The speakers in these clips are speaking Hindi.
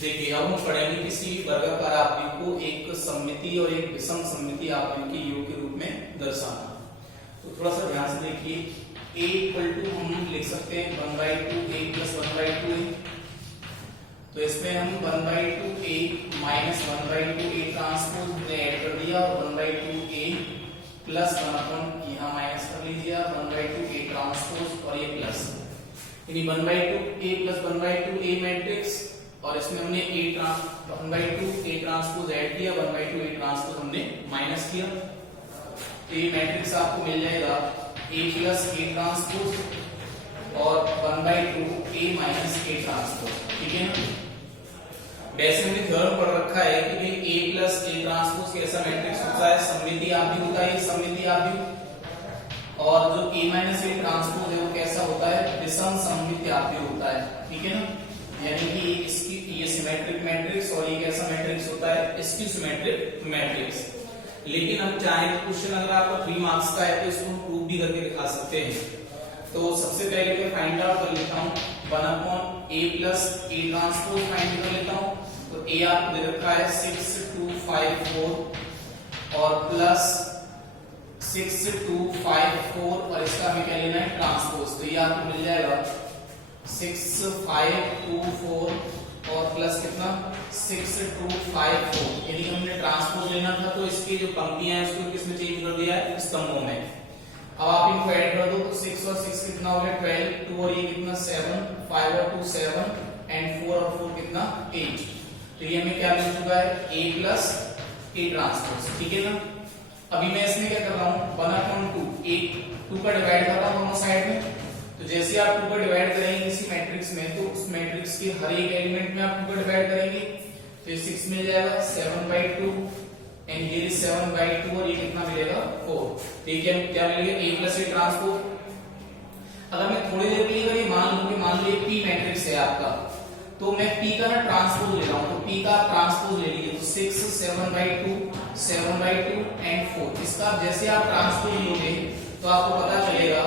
देखिए अब हम पढ़ेंगे किसी वर्गाकार आकृति को एक सममिति और एक विषम सममिति आकृति के योग के रूप में दर्शाना। तो थोड़ा सा ध्यान से देखिए, a इक्वल टू हम लिख सकते हैं 1/2 a प्लस 1/2 a। तो इसमें हम 1/2 a माइनस 1/2 a ट्रांसपोज ने ऐड कर दिया और 1/2 a प्लस 1 यहाँ माइनस कर लीजिए आप 1/2 a ट्रांसपोज और ये प्लस, यानी 1/2 a प्लस 1/2 a मैट्रिक्स और इसमें हमने 1/2 a ट्रांसपोज ऐड किया, 1/2 a ट्रांसपोज हमने माइनस किया। तो ये मैट्रिक्स आपको मिल जाएगा a प्लस a ट्रांसपोज और 1/2 a माइनस a ट्रांसपोज। ठीक है ना। वैसे हमने थ्योरम पढ़ रखा है कि भाई a प्लस a ट्रांसपोज कैसा मैट्रिक्स होता है, सममिति आव्यूह होता है, सममिति आव्यूह। और जो a माइनस a ट्रांसपोज है वो कैसा होता है, विषम सममिति आव्यूह होता है। ठीक है ना। यानी कि इसकी ये सिमेट्रिक मैट्रिक्स और ये कैसा मैट्रिक्स होता है, इसकी सिमेट्रिक मैट्रिक्स। लेकिन हम चाहें तो क्वेश्चन अगर आपका 3 मार्क्स का है तो इसको हम प्रूव भी करके दिखा सकते हैं। तो सबसे पहले मैं फाइंड आउट कर लेता हूँ 1/a plus a transpose find कर लेता हूँ। तो a आपको दे रखा है 6254 और प्लस 6254 और इसका हमें क्या लेना है, ट्रांसपोज। तो ये आपको मिल जाएगा 6524 और प्लस कितना 6254, यानी हमने ट्रांसपोज लेना था तो इसकी जो पंक्तियां हैं उसको किसमें चेंज कर दिया है, स्तंभों में। अब आप इनको ऐड कर दो तो 6 और 6 कितना हो गया 12, 2 और ये कितना 7, 5 और 2 7 एंड 4 और 4 कितना 8। तो ये हमें क्या मिल चुका है, a प्लस a ट्रांसपोज। ठीक है ना। अभी मैं इसमें क्या कर रहा हूँ 1/2 2 का डिवाइड कर रहा हूँ दोनों साइड में। तो जैसे आप 2 का डिवाइड करेंगे किसी मैट्रिक्स में तो उस मैट्रिक्स के हर एक एलिमेंट में आप 2 का डिवाइड करेंगे तो ये 6 मिल जाएगा 7/2 एंड ये 7/2 और ये कितना मिलेगा 4। ठीक है, क्या मिलेगा a प्लस a ट्रांसपोज। अगर मैं थोड़ी देर के लिए अगर ये मान लो p मैट्रिक्स है आपका, तो मैं p का ना ट्रांसपोज ले रहा हूँ। तो p का आप ट्रांसपोज ले लीजिए तो 6 7/2 एंड 4। इसका जैसे आप ट्रांसपोज लोगे तो आपको पता चलेगा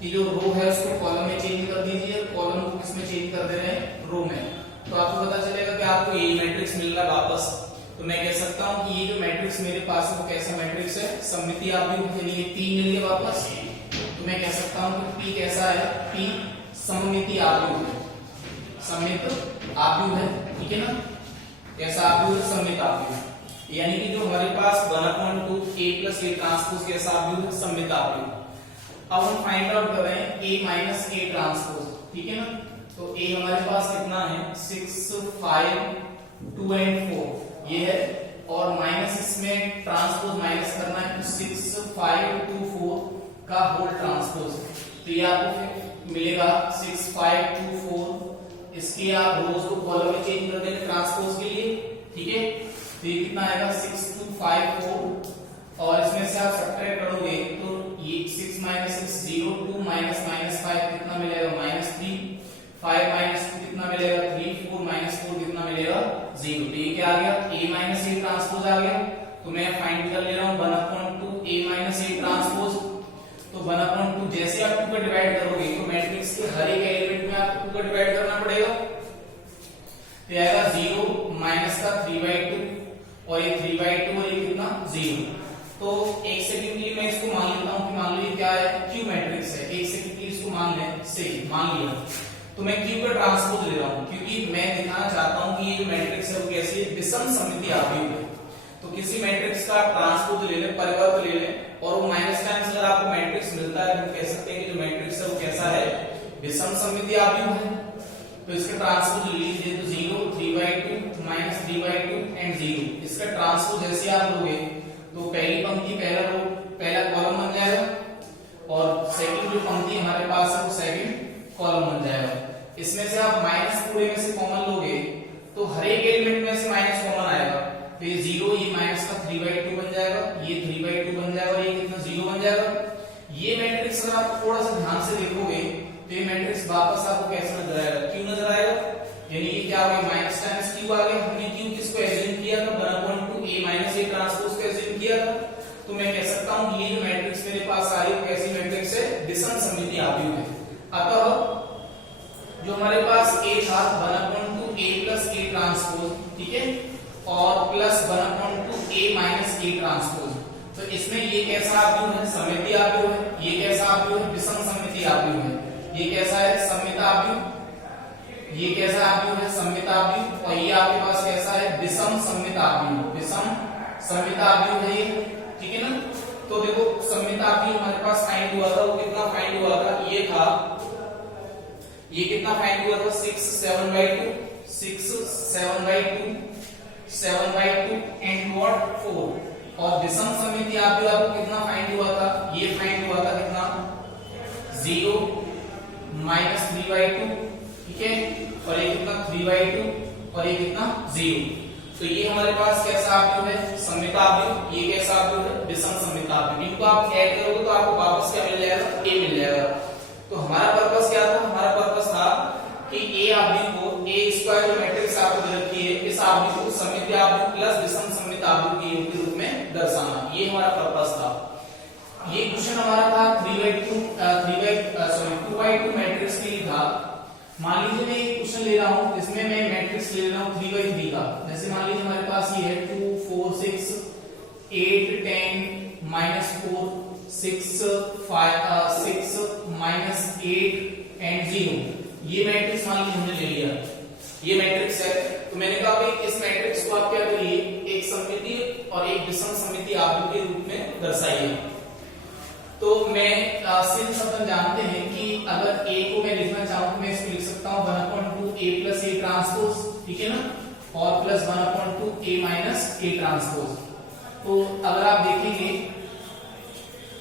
कि जो रो है उसको कॉलम में चेंज कर दीजिए, कॉलम को किसमें चेंज कर दे रहे हैं, रो में। तो आपको पता चलेगा कि आपको ये मैट्रिक्स मिल रहा है वापस। तो मैं कह सकता हूं कि ये जो मैट्रिक्स मेरे पास है वो कैसा मैट्रिक्स है, सममिति आव्यूह के लिए 3 मिल गया वापस। तो मैं कह सकता हूं कि p कैसा है, p सममिति आव्यूह है, सममित आव्यूह है। ठीक है ना। कैसा आव्यूह है, सममित आव्यूह। यानी कि जो हमारे पास 1/2 a प्लस a ट्रांसपोज कैसा आव्यूह है, सममित आव्यूह। अब हम फाइंड आउट कर रहे हैं a माइनस a ट्रांसपोज। ठीक है ना। तो a हमारे पास कितना है 6 5 2 एंड 4 ये है, और माइनस इसमें ट्रांसपोज माइनस करना है तो 6 5 2 4 का होल ट्रांसपोज। तो ये आपको मिलेगा 6 5 2 4। इसके आप रोज को कॉलम में चेंज कर देंगे ट्रांसपोज के लिए। ठीक है। तो ये कितना आएगा 6 2 5 4 और इसमें से आप सब्ट्रैक्ट करोगे तो ये 6 माइनस 6 0, 2 माइनस माइनस 5 कितना मिलेगा -3, 5 माइनस 2 कितना मिलेगा 3, 4 माइनस 4 कितना मिलेगा 0। तो ये क्या आ गया, a माइनस a ट्रांसपोज आ गया। तो मैं फाइंड कर ले रहा हूँ 1/2 a माइनस a ट्रांसपोज। तो 1/2 जैसे आप 2 का डिवाइड करोगे तो मैट्रिक्स के हर एक एलिमेंट में आपको 2 का डिवाइड करना पड़ेगा। तो आएगा 0 माइनस का 3/2 और ये 3/2 और ये कितना 0। तो एक सेकंड के लिए मैं इसको मान लेता हूं कि मान लीजिए क्या है, Q मैट्रिक्स है। एक सेकंड के लिए इसको मान लिया। तो मैं Q का ट्रांसपोज ले रहा हूं क्योंकि मैं दिखाना चाहता हूं कि ये जो मैट्रिक्स है वो कैसी है, विषम सममिति आव्यूह है। तो किसी मैट्रिक्स का ट्रांसपोज ले लें, परिवर्त ले लें और वो माइनस टाइम्स अगर आपको मैट्रिक्स मिलता है तो कह सकते हैं कि जो मैट्रिक्स है वो कैसा है, विषम सममिति आव्यूह है। तो इसका ट्रांसपोज ले लीजिए तो 0 3/2 माइनस 3/2 एंड 0। इसका ट्रांसपोज जैसे आप लोगे तो पहली पंक्ति पहला कॉलम बन जाएगा और सेकंड जो पंक्ति हमारे पास है वो सेकंड कॉलम बन जाएगा। इसमें से आप माइनस पूरे में से कॉमन लोगे तो हर एक एलिमेंट में से माइनस कॉमन आएगा। तो ये 0 ये माइनस का 3/2 बन जाएगा, ये 3/2 बन जाएगा और ये कितना 0 बन जाएगा। ये मैट्रिक्स अगर आप थोड़ा सा ध्यान से देखोगे तो ये मैट्रिक्स वापस आपको कैसा नजर आएगा, क्यों नजर आएगा, यानी ये क्या हो गया माइनस टाइम्स क्यू आ गया। हमने क्यू किसको एज्यूम किया था, 1/2 a माइनस a ट्रांसपोज को एज्यूम किया था। तो मैं कह सकता हूं कि ये जो मैट्रिक्स मेरे पास आ रही है कैसी मैट्रिक्स है, विषम सममिति आव्यूह है। अतः जो हमारे पास a था 1/2 a प्लस ए ट्रांसपोज, ठीक है, और plus 1/2 A minus A transpose. तो इसमें ये कैसा आव्यूह है? सममितीय आव्यूह है। ये कैसा आव्यूह है? विषम सममितीय आव्यूह है। ये कैसा है? सममित आव्यूह। ये कैसा आव्यूह है? सममित आव्यूह। और ये आपके पास कैसा है? विषम सममित आव्यूह। विषम सममित आव्यूह है ये, ठीक है ना। तो देखो सममित आव्यूह हमारे पास फाइंड हुआ था, वो कितना फाइंड हुआ था? ये था, ये कितना फाइंड हुआ था? 6 7/2, 6 7/2, 7/2 एंड व्हाट 4। और विषम सममितीय आव्यूह आपको कितना फाइंड हुआ था? ये फाइंड हुआ था कितना? 0 -3/2, ठीक है, और ये कितना? 3/2, और ये कितना? 0। तो ये हमारे पास कैसा आव्यूह है? सममित आव्यूह। ये कैसा आव्यूह है? विषम सममित आव्यूह। इनको आप ऐड करोगे तो आपको वापस क्या मिल जाएगा? a मिल जाएगा। तो हमारा पर्पस क्या था? हमारा पर्पस था कि a आव्यूह को a² जो मैट्रिक्स आपको दे रखी है, इस आव्यूह को सममितीय आव्यूह प्लस विषम सममित आव्यूह के योग के रूप में दर्शाना। ये हमारा पर्पस था। ये क्वेश्चन हमारा था 2/2 मैट्रिक्स के लिए था। मान लीजिए मैं एक क्वेश्चन ले रहा हूं, इसमें मैं मैट्रिक्स ले रहा हूं 3/3 का। जैसे मान लीजिए हमारे पास ये है 2 4 6 8 10 -4 6 5 6 -8 एंड 0। ये मैट्रिक्स मान लीजिए हमने ले लिया, ये मैट्रिक्स है। तो मैंने कहा भाई इस मैट्रिक्स को आप क्या करिए? एक सममितीय और एक विषम सममितीय आव्यूह के रूप में दर्शाइए। तो मैं सिंस अपन जानते हैं कि अगर a को मैं लिखना चाहूं तो मैं इसको लिख सकता हूं 1/2 a प्लस a ट्रांसपोज, ठीक है ना, और plus 1/2 a minus a transpose. तो अगर आप देखेंगे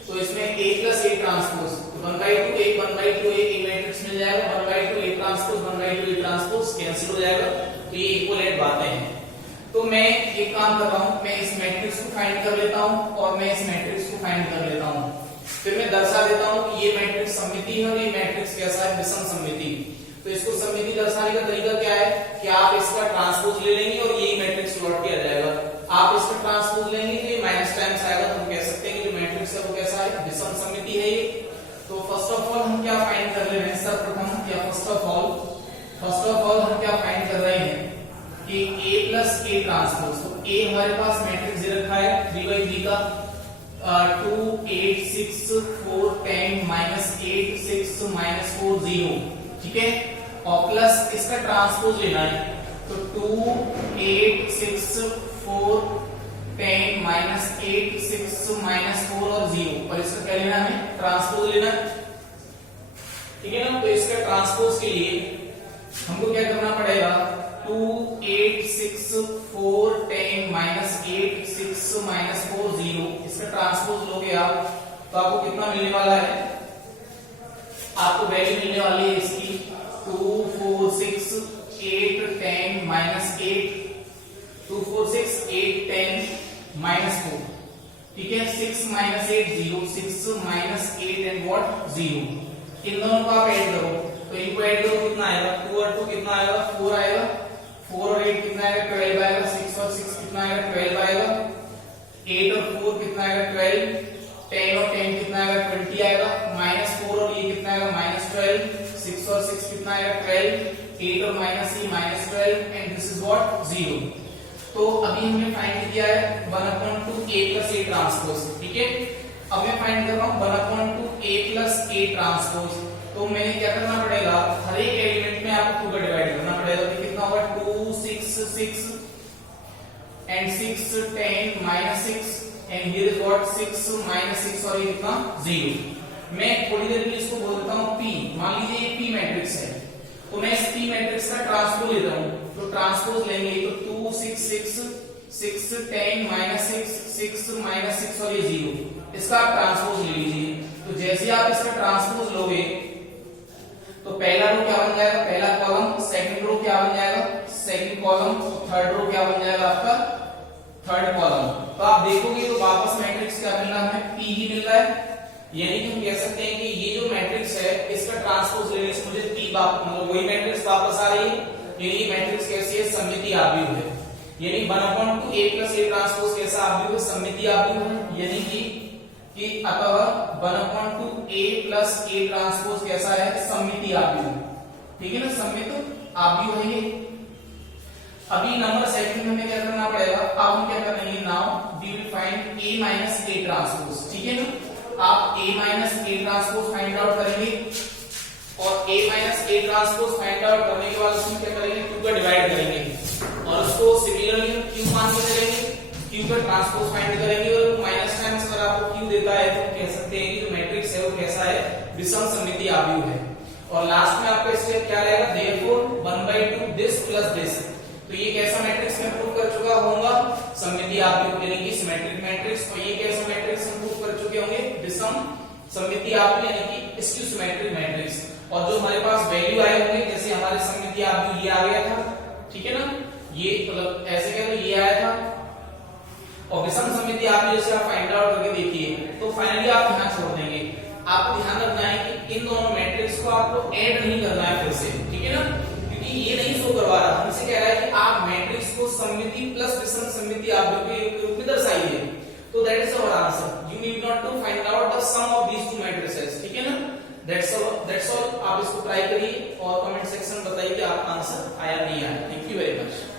तो इसमें a plus a transpose 1/2 a 1/2 a matrix मिल जाएगा, 1/2 a transpose 1/2 a transpose cancel हो जाएगा। तो ये इक्विवेलेंट बातें हैं। तो मैं एक काम कर रहा हूं, मैं इस मैट्रिक्स को फाइंड कर लेता हूं और मैं इस मैट्रिक्स को फाइंड कर लेता हूं। फिर मैं दर्शा देता हूं कि ये मैट्रिक्स सममिति है और ये मैट्रिक्स कैसा है? विषम सममिति। तो इसको सममिति दर्शाने का तरीका क्या है कि आप इसका ट्रांसपोज ले लेंगे और यही मैट्रिक्स लौट के आ जाएगा। आप इसका ट्रांसपोज लेंगे तो ये माइनस टाइम्स आएगा, तो हम कह सकते हैं कि जो मैट्रिक्स है वो कैसा है? विषम सममिति है ये। तो फर्स्ट ऑफ ऑल हम क्या फाइंड कर रहे हैं? सर्वप्रथम या फर्स्ट ऑफ ऑल हम क्या फाइंड कर रहे हैं कि a प्लस a ट्रांसपोज। तो a हमारे पास मैट्रिक्स दे रखा है 3/3 का, 2 8 6 4 10 -8 6 -4 0, ठीक है, और प्लस इसका ट्रांसपोज लेना है। तो 2 8 6 4 10 -8 6 -4 और 0, और इसका क्या लेना है? ट्रांसपोज लेना है, ठीक है ना। तो इसका ट्रांसपोज के लिए हमको क्या करना पड़ेगा? 2 8 6 4 10 -8 6 -4 0, इसका ट्रांसपोज लोगे आप तो आपको कितना मिलने वाला है? आपको वैल्यू मिलने वाली है इसकी 2 4 6 8 10 -8 2 4 6 8 10 -4, ठीक है, 6 -8 0 6 -8 एंड व्हाट 0। इन दोनों को आप ऐड करो, तो इनको ऐड करो कितना आएगा? 2 और 2 कितना आएगा? 4 आएगा, 4 और 8 कितना आएगा? 12 आएगा, 6 और 6 कितना आएगा? 12 आएगा, 8 और 4 कितना आएगा? 12, 10 और 10 कितना आएगा? 20 आएगा, -4 और ये कितना आएगा? -12, 6 और 6 कितना आएगा? 12, 8 और -12 एंड दिस इज व्हाट 0। तो अभी हमने फाइंड किया है 1/2 a प्लस a ट्रांसपोज, ठीक है। अब मैं फाइंड कर रहा हूं 1/2 a प्लस a ट्रांसपोज। तो मैंने क्या करना पड़ेगा? हर एक एलिमेंट में आपको 2 का डिवाइड करना पड़ेगा। तो कितना होगा? 2 6 6 and 6 10 -6 and here is what 6 -6 और ये कितना 0। मैं थोड़ी देर के लिए इसको बोल देता हूं p। मान लीजिए ये p मैट्रिक्स है, तो मैं इस p मैट्रिक्स का ट्रांसपोज लेता हूं। तो ट्रांसपोज लेंगे तो 2 6 6 6 10 -6 6 -6 और ये 0, इसका आप ट्रांसपोज ले लीजिए। तो जैसे आप इसका ट्रांसपोज लोगे तो पहला रो क्या बन जाएगा? पहला कॉलम, सेकंड रो क्या बन जाएगा? सेकंड कॉलम, थर्ड रो क्या बन जाएगा आपका? Third column. तो आप देखोगे तो वापस मैट्रिक्स क्या मिल रहा है? p ही मिल रहा है। यानी कि हम कह सकते हैं कि ये जो मैट्रिक्स है इसका ट्रांसपोज लेने से मुझे p मतलब वही मैट्रिक्स वापस आ रही है। यानी ये मैट्रिक्स कैसी है? सममितीय आव्यूह है। यानी 1/2 a प्लस a ट्रांसपोज कैसा आव्यूह है? सममितीय आव्यूह है। यानी कि अतः 1/2 a प्लस a ट्रांसपोज कैसा है? सममितीय आव्यूह, ठीक है ना, सममित आव्यूह है ये। अभी नंबर सेकंड में हमें क्या करना पड़ेगा, अब हम क्या करेंगे, now we will find a minus a transpose, ठीक है ना। आप a minus a transpose find out करेंगे और a minus a transpose find out करने के बाद उसमें क्या करेंगे, q का डिवाइड करेंगे और उसको सिमिलरली q मान के चलेंगे, q का ट्रांसपोज फाइंड करेंगे और माइनस टाइम्स अगर आपको q देता है तो कह सकते हैं कि जो मैट्रिक्स है वो कैसा है, विषम सममितीय आव्यूह है। और लास्ट में आपका स्टेप क्या रहेगा, देयरफॉर 1/2 दिस प्लस दिस। तो ये कैसा मैट्रिक्स में प्रूव कर चुका होगा, सममितीय आव्यूह यानी कि सिमेट्रिक मैट्रिक्स। और ये कैसा मैट्रिक्स हम प्रूव कर चुके होंगे, विषम सममितीय आव्यूह यानी कि स्क्यू सिमेट्रिक मैट्रिक्स। और जो हमारे पास वैल्यू आए होंगे, जैसे हमारे सममितीय आव्यूह ये आ गया था, ठीक है ना, ये मतलब ऐसे कह लो ये आया था, और विषम सममितीय आव्यूह जैसे आप फाइंड आउट करके देखिए तो फाइनली आप यहां छोड़ देंगे। आपको ध्यान रखना है कि इन दोनों मैट्रिक्स को आपको ऐड नहीं करना है फिर से, ठीक है ना, क्योंकि ये नहीं शो करवा रहा, हमसे कह रहा है कि आप मैट्रिक्स को सममिति प्लस विषम सममितीय आव्यूह के रूप में दर्शाइए। तो that is our answer, you need not to find out the sum of these two matrices, ठीक है ना। That's all. आप इसको ट्राई करिए और कमेंट सेक्शन में बताइए कि आपका आंसर आया नहीं आया। Thank you very much.